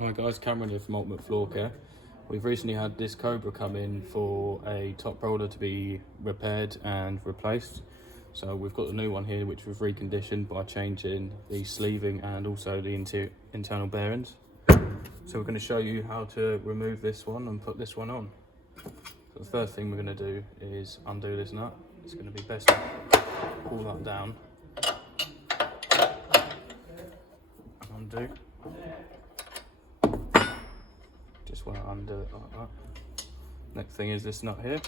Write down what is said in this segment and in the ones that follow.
Hi guys, Cameron here from Ultimate Floor Care. We've recently had this Cobra come in for a top roller to be repaired and replaced. So we've got the new one here which we've reconditioned by changing the sleeving and also the internal bearings. So we're going to show you how to remove this one and put this one on. So the first thing we're going to do is undo this nut. It's going to be best to pull that down. Undo. Just want to undo it like that. Next thing is this nut here.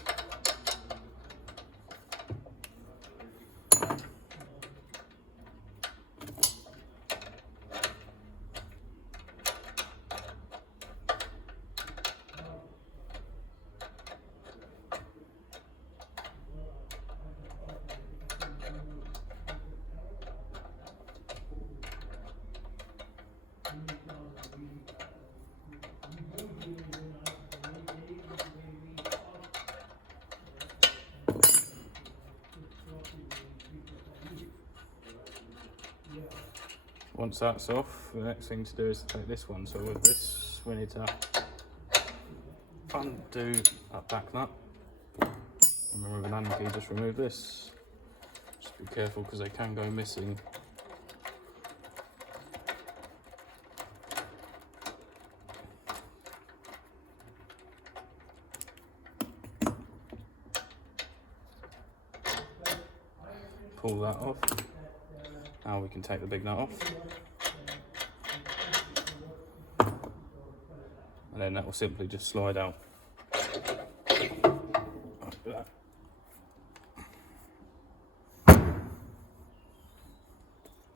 Once that's off, the next thing to do is to take this one. So with this, we need to undo that back nut. And then with an Allen key, just remove this. Just be careful because they can go missing. Pull that off. Now we can take the big nut off. And then that will simply just slide out. Like that. Now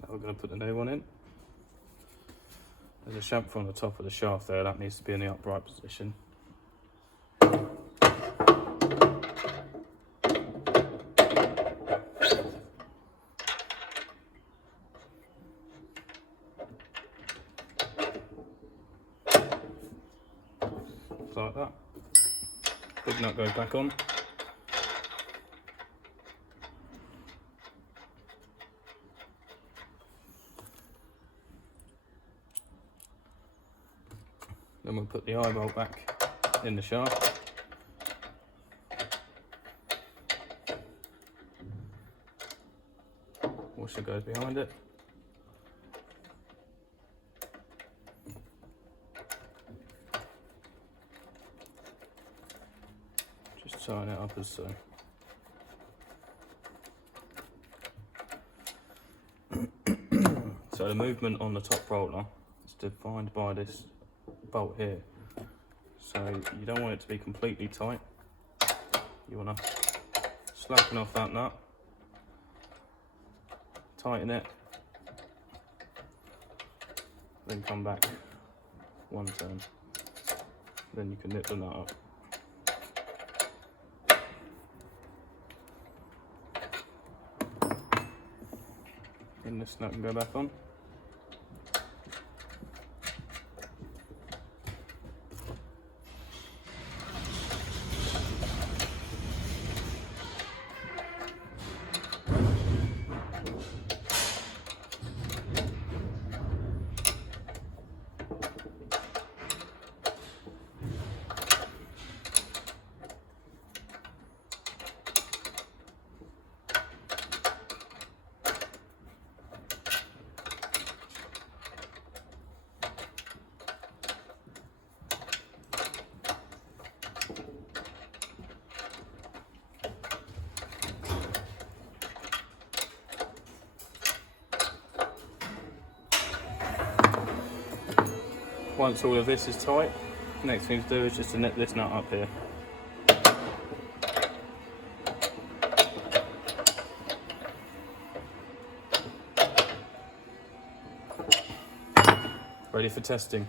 we're going to put the new one in. There's a chamfer on the top of the shaft there, that needs to be in the upright position. Like that. Big nut goes back on. Then we'll put the eye bolt back in the shaft. Washer goes behind it. Just tighten it up as so. So the movement on the top roller is defined by this bolt here. So you don't want it to be completely tight. You want to slacken off that nut, tighten it, then come back one turn. Then you can nip the nut up. And this nut can go back on. Once all of this is tight, the next thing to do is just to nip this nut up here. Ready for testing.